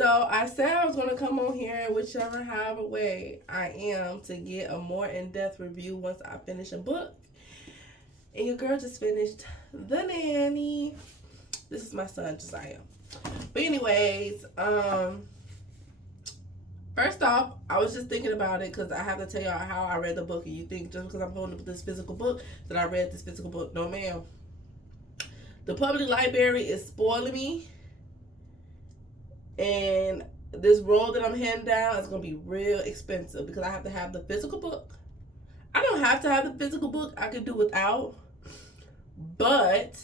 So I said I was going to come on here, however way I am, to get a more in-depth review once I finish a book. And your girl just finished The Nanny. This is my son, Josiah. But anyways, first off, I was just thinking about it because I have to tell y'all how I read the book. And you think just because I'm holding up this physical book that I read this physical book. No, ma'am. The public library is spoiling me. And this road that I'm heading down is going to be real expensive because I have to have the physical book. I don't have to have the physical book. I could do without. But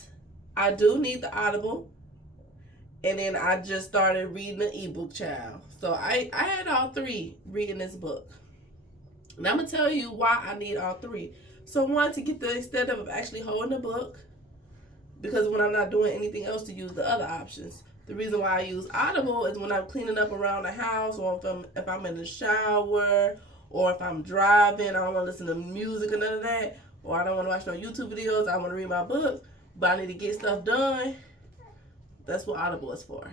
I do need the Audible. And then I just started reading the Ebook, child. So I had all three reading this book. And I'm going to tell you why I need all three. So one, to get the extent of actually holding the book. Because when I'm not doing anything else, to use the other options. The reason why I use Audible is when I'm cleaning up around the house, or if I'm in the shower, or if I'm driving, I don't want to listen to music or none of that, or I don't want to watch no YouTube videos, I want to read my book, but I need to get stuff done. That's what Audible is for.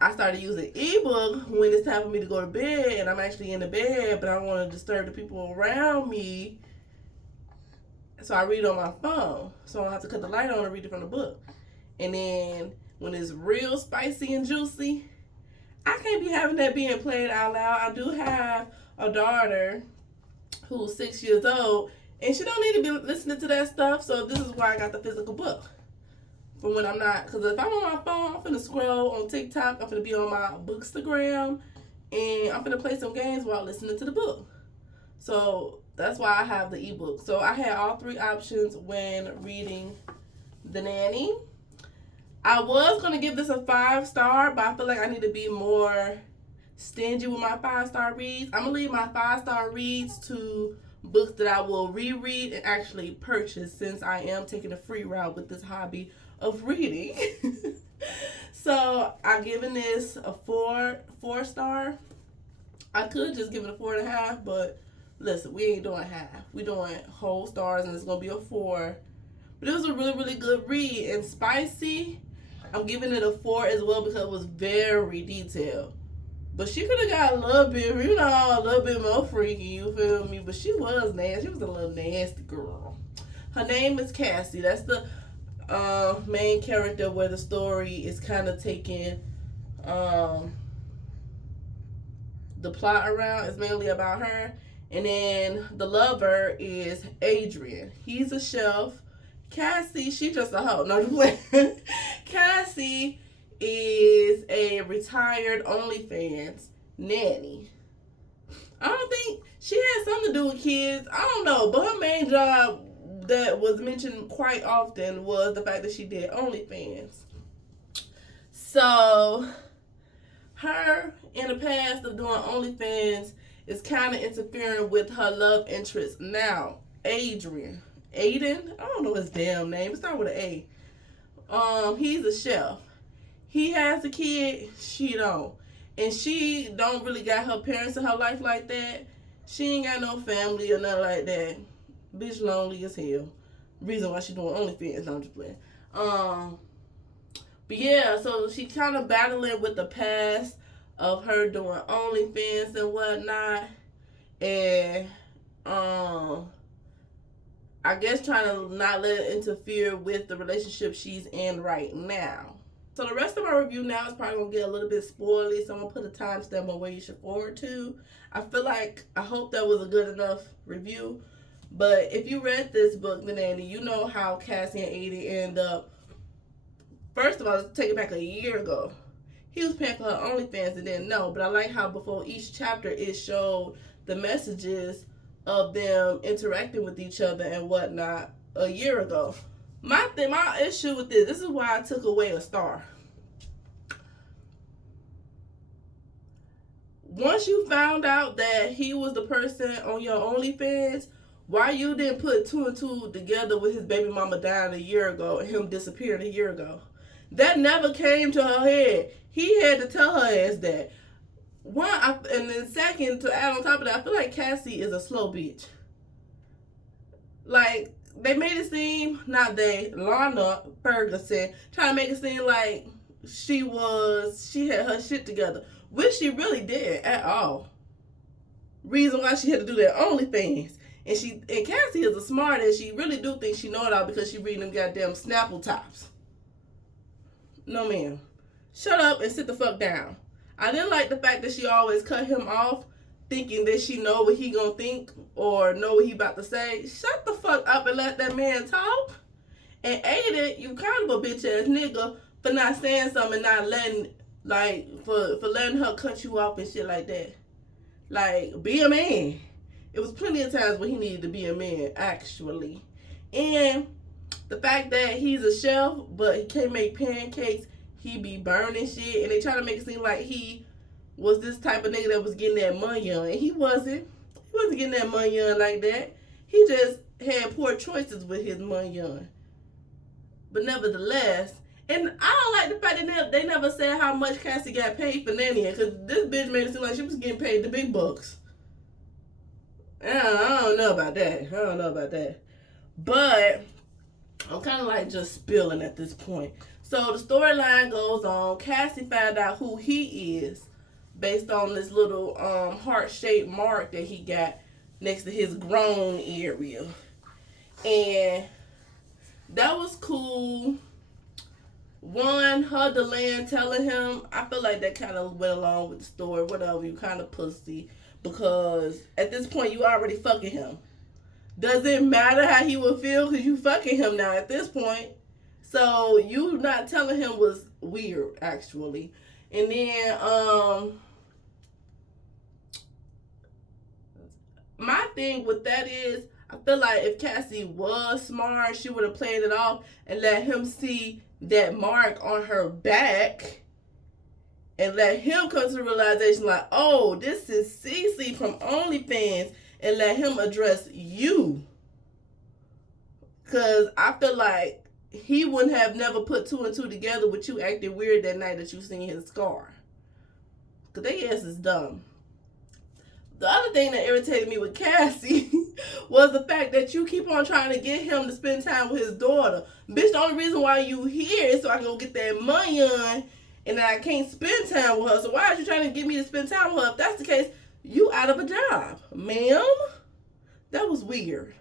I started using Ebook when it's time for me to go to bed, and I'm actually in the bed, but I don't want to disturb the people around me, so I read on my phone, so I don't have to cut the light on and read it from the book. And then when it's real spicy and juicy, I can't be having that being played out loud. I do have a daughter who's 6 years old, and she don't need to be listening to that stuff, so this is why I got the physical book. For when I'm not, because if I'm on my phone, I'm finna scroll on TikTok, I'm finna be on my Bookstagram, and I'm finna play some games while listening to the book. So that's why I have the ebook. So I had all three options when reading The Nanny. I was going to give this a 5-star, but I feel like I need to be more stingy with my 5-star reads. I'm going to leave my 5-star reads to books that I will reread and actually purchase, since I am taking a free route with this hobby of reading. So I'm giving this a 4-star. I could just give it a 4.5, but listen, we ain't doing half. We're doing whole stars, and it's going to be a 4. But it was a really, really good read. And spicy, I'm giving it a 4 as well because it was very detailed. But she could have got a little bit, a little bit more freaky, you feel me? But she was nasty. She was a little nasty girl. Her name is Cassie. That's the main character where the story is kind of taking the plot around. It's mainly about her. And then the lover is Adrian. He's a chef. Cassie, she just a hoe. No, just playing. Cassie is a retired OnlyFans nanny. I don't think she had something to do with kids. I don't know, but her main job that was mentioned quite often was the fact that she did OnlyFans. So her in the past of doing OnlyFans is kind of interfering with her love interest now, Aiden, I don't know his damn name. It starts with an A. He's a chef. He has a kid. She don't. And she don't really got her parents in her life like that. She ain't got no family or nothing like that. Bitch lonely as hell. Reason why she doing OnlyFans. No, I'm just playing. But yeah, so she kind of battling with the past of her doing OnlyFans and whatnot. And, I guess trying to not let it interfere with the relationship she's in right now. So the rest of my review now is probably going to get a little bit spoily, so I'm going to put a timestamp on where you should forward to. I hope that was a good enough review. But if you read this book, The Nanny, you know how Cassie and Aiden end up. First of all, let's take it back a year ago. He was paying for her OnlyFans and didn't know. But I like how before each chapter it showed the messages of them interacting with each other and whatnot a year ago. My issue with this is why I took away a star. Once you found out that he was the person on your OnlyFans, why you didn't put 2 and 2 together with his baby mama dying a year ago and him disappearing a year ago? That never came to her head. He had to tell her ass that. And then second, to add on top of that, I feel like Cassie is a slow bitch. Like, they made it seem, Lana, Ferguson, trying to make it seem like she had her shit together, which she really did at all. Reason why she had to do that OnlyFans. And Cassie is a smart ass. She really do think she know it all because she reading them goddamn Snapple tops. No, ma'am. Shut up and sit the fuck down. I didn't like the fact that she always cut him off, thinking that she know what he gonna think or know what he about to say. Shut the fuck up and let that man talk. And Aiden, you kind of a bitch ass nigga for not saying something and not letting, like, for letting her cut you off and shit like that. Like, be a man. It was plenty of times when he needed to be a man, actually. And the fact that he's a chef, but he can't make pancakes, he be burning shit, and they try to make it seem like he was this type of nigga that was getting that money on. And he wasn't. He wasn't getting that money on like that. He just had poor choices with his money on. But nevertheless, and I don't like the fact that they never said how much Cassie got paid for Nanny, because this bitch made it seem like she was getting paid the big bucks. I don't know about that. But I'm kind of like just spilling at this point. So the storyline goes on. Cassie found out who he is based on this little heart-shaped mark that he got next to his groin area. And that was cool. One, her delaying telling him, I feel like that kind of went along with the story. Whatever, you kind of pussy. Because at this point, you already fucking him. Does it matter how he would feel? Because you fucking him now at this point. So you not telling him was weird, actually. And then, my thing with that is, I feel like if Cassie was smart, she would have played it off and let him see that mark on her back and let him come to the realization like, oh, this is Cece from OnlyFans, and let him address you. Because I feel like he wouldn't have never put two and two together with you acting weird that night that you seen his scar. Because they ass is dumb. The other thing that irritated me with Cassie was the fact that you keep on trying to get him to spend time with his daughter. Bitch, the only reason why you here is so I can go get that money on, and I can't spend time with her. So why are you trying to get me to spend time with her? If that's the case, you out of a job. Ma'am? That was weird.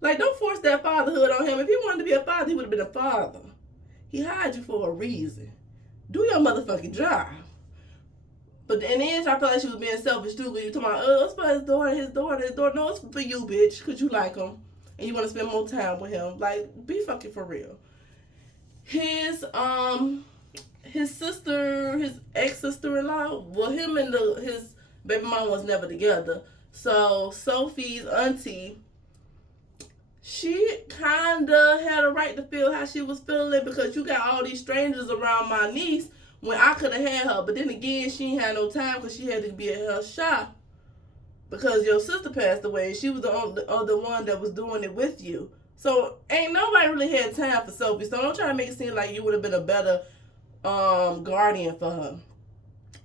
Like, don't force that fatherhood on him. If he wanted to be a father, he would have been a father. He hired you for a reason. Do your motherfucking job. But in the end, I feel like she was being selfish too. Because you talking about, it's for his daughter. No, it's for you, bitch. Because you like him. And you want to spend more time with him. Like, be fucking for real. His sister, his ex-sister-in-law, well, him and his baby mom was never together. So, Sophie's auntie, she kind of had a right to feel how she was feeling because you got all these strangers around my niece when I could have had her. But then again, she ain't had no time because she had to be at her shop because your sister passed away. She was the other one that was doing it with you. So, ain't nobody really had time for Sophie. So, don't try to make it seem like you would have been a better guardian for her.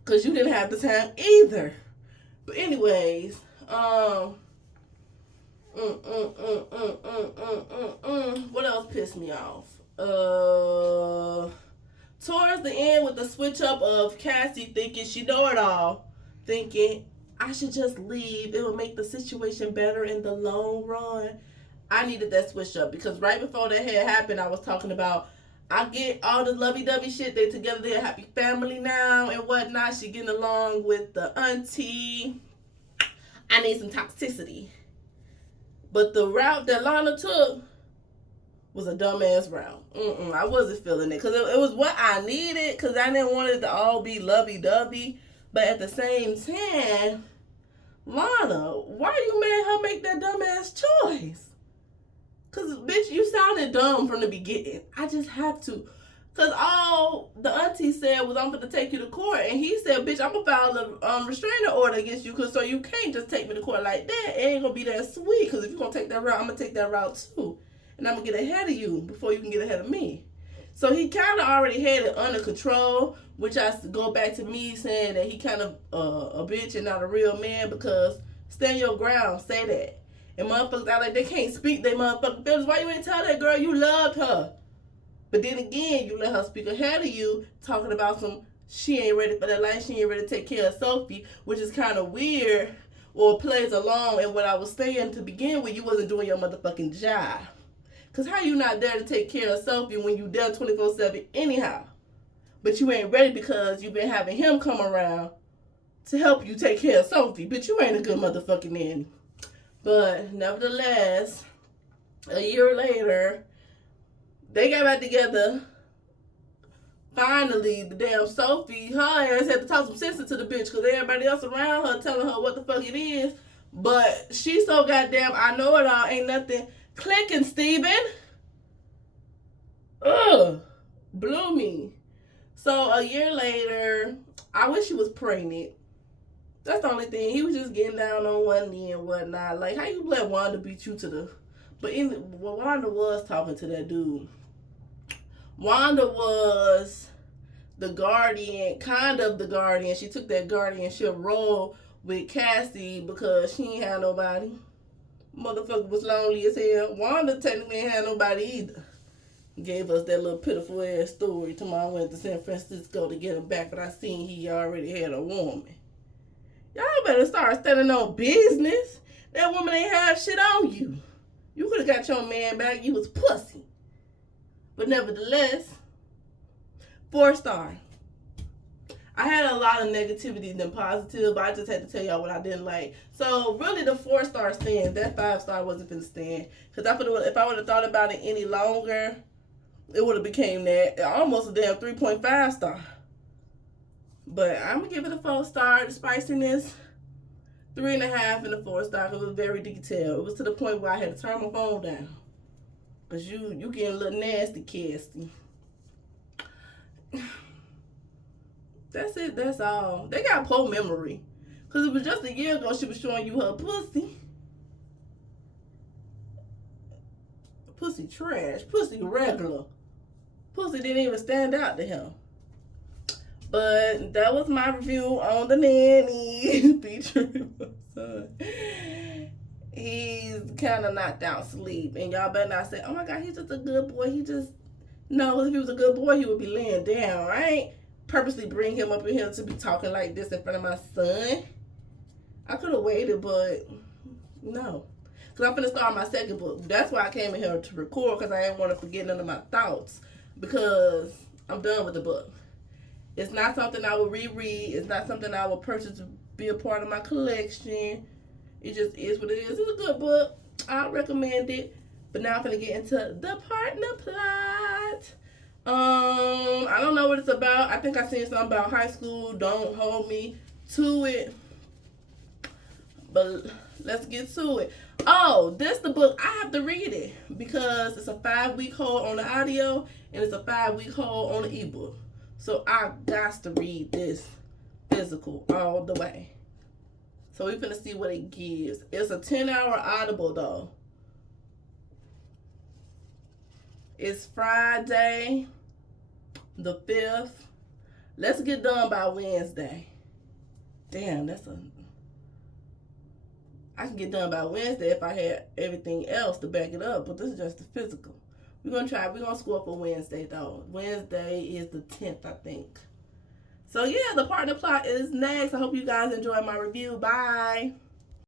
Because you didn't have the time either. But anyways, what else pissed me off? Towards the end with the switch up of Cassie thinking she know it all, thinking I should just leave. It will make the situation better in the long run. I needed that switch up because right before that had happened, I was talking about I get all the lovey-dovey shit. They together, they're a happy family now and whatnot. She getting along with the auntie. I need some toxicity. But the route that Lana took was a dumbass route. I wasn't feeling it. Because it was what I needed. Because I didn't want it to all be lovey-dovey. But at the same time, Lana, why you made her make that dumbass choice? Because, bitch, you sounded dumb from the beginning. I just have to. Because all the auntie said was, I'm going to take you to court. And he said, bitch, I'm going to file a restraining order against you. So you can't just take me to court like that. It ain't going to be that sweet. Because if you're going to take that route, I'm going to take that route too. And I'm going to get ahead of you before you can get ahead of me. So he kind of already had it under control. Which I go back to me saying that he kind of a bitch and not a real man. Because stand your ground. Say that. And motherfuckers out like they can't speak their motherfucking feelings. Why you ain't tell that girl you loved her? But then again, you let her speak ahead of you, talking about some she ain't ready for that life, she ain't ready to take care of Sophie, which is kind of weird, or plays along in what I was saying to begin with. You wasn't doing your motherfucking job. Because how you not there to take care of Sophie when you there 24/7 anyhow? But you ain't ready because you been having him come around to help you take care of Sophie. But you ain't a good motherfucking nanny. But nevertheless, a year later, they got back together. Finally, the damn Sophie, her ass had to talk some sense into the bitch because everybody else around her telling her what the fuck it is. But she so goddamn I know it all, ain't nothing clicking, Steven. Ugh, blew me. So a year later, I wish she was pregnant. That's the only thing. He was just getting down on one knee and whatnot. Like, how you let Wanda beat you to the... But Wanda was talking to that dude. Wanda was the guardian, kind of the guardian. She took that guardianship role with Cassie because she ain't had nobody. Motherfucker was lonely as hell. Wanda technically ain't had nobody either. Gave us that little pitiful ass story. Tomorrow I went to San Francisco to get him back, but I seen he already had a woman. Y'all better start standing on business. That woman ain't have shit on you. You could have got your man back. You was pussy. But nevertheless, 4-star. I had a lot of negativity than positive, but I just had to tell y'all what I didn't like. So really the 4-star stand, that 5-star wasn't finna stand. Because if I would have thought about it any longer, it would have became that almost a damn 3.5 star. But I'm going to give it a 4-star. The spiciness, 3.5 and a 4-star. It was very detailed. It was to the point where I had to turn my phone down. Because you getting a little nasty, Cassie. That's it. That's all. They got poor memory. Because it was just a year ago she was showing you her pussy. Pussy trash. Pussy regular. Pussy didn't even stand out to him. But that was my review on the Nanny featuring my son. He's kind of knocked out sleep. And y'all better not say, oh my God, he's just a good boy. No, if he was a good boy, he would be laying down, right? Purposely bring him up in here to be talking like this in front of my son. I could have waited, but no. Because I'm going to start my second book. That's why I came in here to record, because I didn't want to forget none of my thoughts. Because I'm done with the book. It's not something I will reread. It's not something I will purchase to be a part of my collection. It just is what it is. It's a good book. I recommend it. But now I'm going to get into the partner plot. I don't know what it's about. I think I seen something about high school. Don't hold me to it. But let's get to it. Oh, this the book. I have to read it because it's a 5-week hold on the audio and it's a 5-week hold on the ebook. So I got to read this physical all the way. So we're finna see what it gives. It's a 10-hour Audible though. It's Friday the 5th. Let's get done by Wednesday. Damn, I can get done by Wednesday if I had everything else to back it up, but this is just the physical. We're going to score for Wednesday though. Wednesday is the 10th, I think. So yeah, the partner plot is next. I hope you guys enjoyed my review. Bye.